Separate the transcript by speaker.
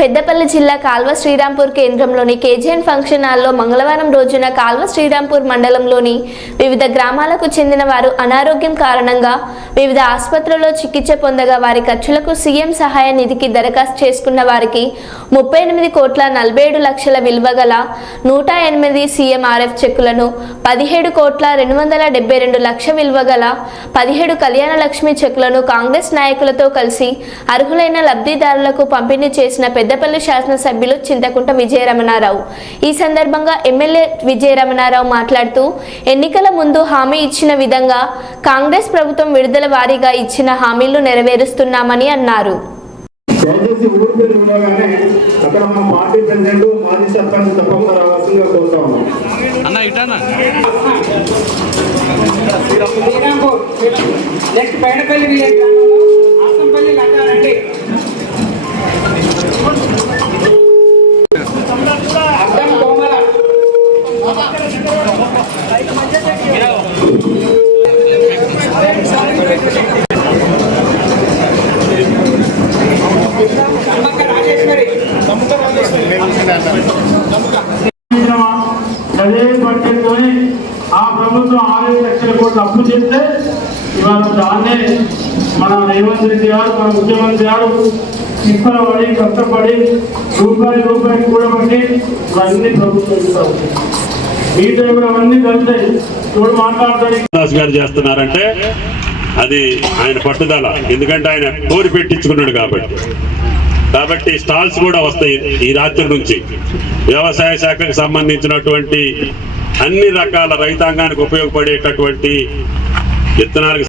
Speaker 1: పెద్దపల్లి జిల్లా కాల్వ శ్రీరాంపూర్ కేంద్రంలోని KGN function హాల్లో మంగళవారం రోజున కాల్వ శ్రీరాంపూర్ మండలంలోని వివిధ గ్రామాలకు చెందిన వారు అనారోగ్యం కారణంగా వివిధ ఆసుపత్రుల్లో చికిత్స పొందగా వారి ఖర్చులకు సీఎం సహాయ నిధికి దరఖాస్తు చేసుకున్న వారికి ముప్పై ఎనిమిది కోట్ల నలభై ఏడు లక్షల విలువ గల నూట ఎనిమిది సీఎంఆర్ఎఫ్ చెక్కులను పదిహేడు కోట్ల రెండు వందల డెబ్బై రెండు లక్ష విలువ గల పదిహేడు కళ్యాణ లక్ష్మి చెక్కులను కాంగ్రెస్ నాయకులతో కలిసి అర్హులైన లబ్ధిదారులకు పంపిణీ చేసిన పెద్ద పెద్దపల్లి శాసనసభ్యులు చింతకుంట విజయరమణారావు. ఈ సందర్భంగా ఎమ్మెల్యే విజయరమణారావు మాట్లాడుతూ ఎన్నికల ముందు హామీ ఇచ్చిన విధంగా కాంగ్రెస్ ప్రభుత్వం విడుదల వారీగా ఇచ్చిన హామీలు నెరవేరుస్తున్నామని అన్నారు.
Speaker 2: దయచేసి ఊరు పేరు ఉండగానే అక్కడ మన పార్టీ ప్రెసిడెంట్ మాజీ సర్పంచ్ తప్పకుండా రావాల్సిందిగా కోరుతా ఉన్నాం.
Speaker 3: అన్న ఇటానా
Speaker 4: శ్రీరాంపూర్ నెక్స్ట్ పేడపల్లి విలేజ్
Speaker 2: అదే ఆ ప్రభుత్వం ఆరు లక్షల కోట్లు అప్పు చేస్తే ఇవాళ దాన్నే మన రేవంత్ రెడ్డి గారు మన ముఖ్యమంత్రి గారు ఇక్కడ పడి కష్టపడి రూపాయి రూపాయి కూడబట్టి ఇవన్నీ ప్రభుత్వం మీతో కూడా అవన్నీ కలిసాయి చూడు మాట్లాడతారు?
Speaker 5: గారు చేస్తున్నారంటే అది ఆయన పట్టుదల. ఎందుకంటే ఆయన కోరి పెట్టించుకున్నాడు కాబట్టి. కాబట్టి స్టాల్స్ కూడా వస్తాయి ఈ రాత్రి నుంచి. వ్యవసాయ శాఖకు సంబంధించినటువంటి అన్ని రకాల రైతాంగానికి ఉపయోగపడేటటువంటి విత్తనాలకు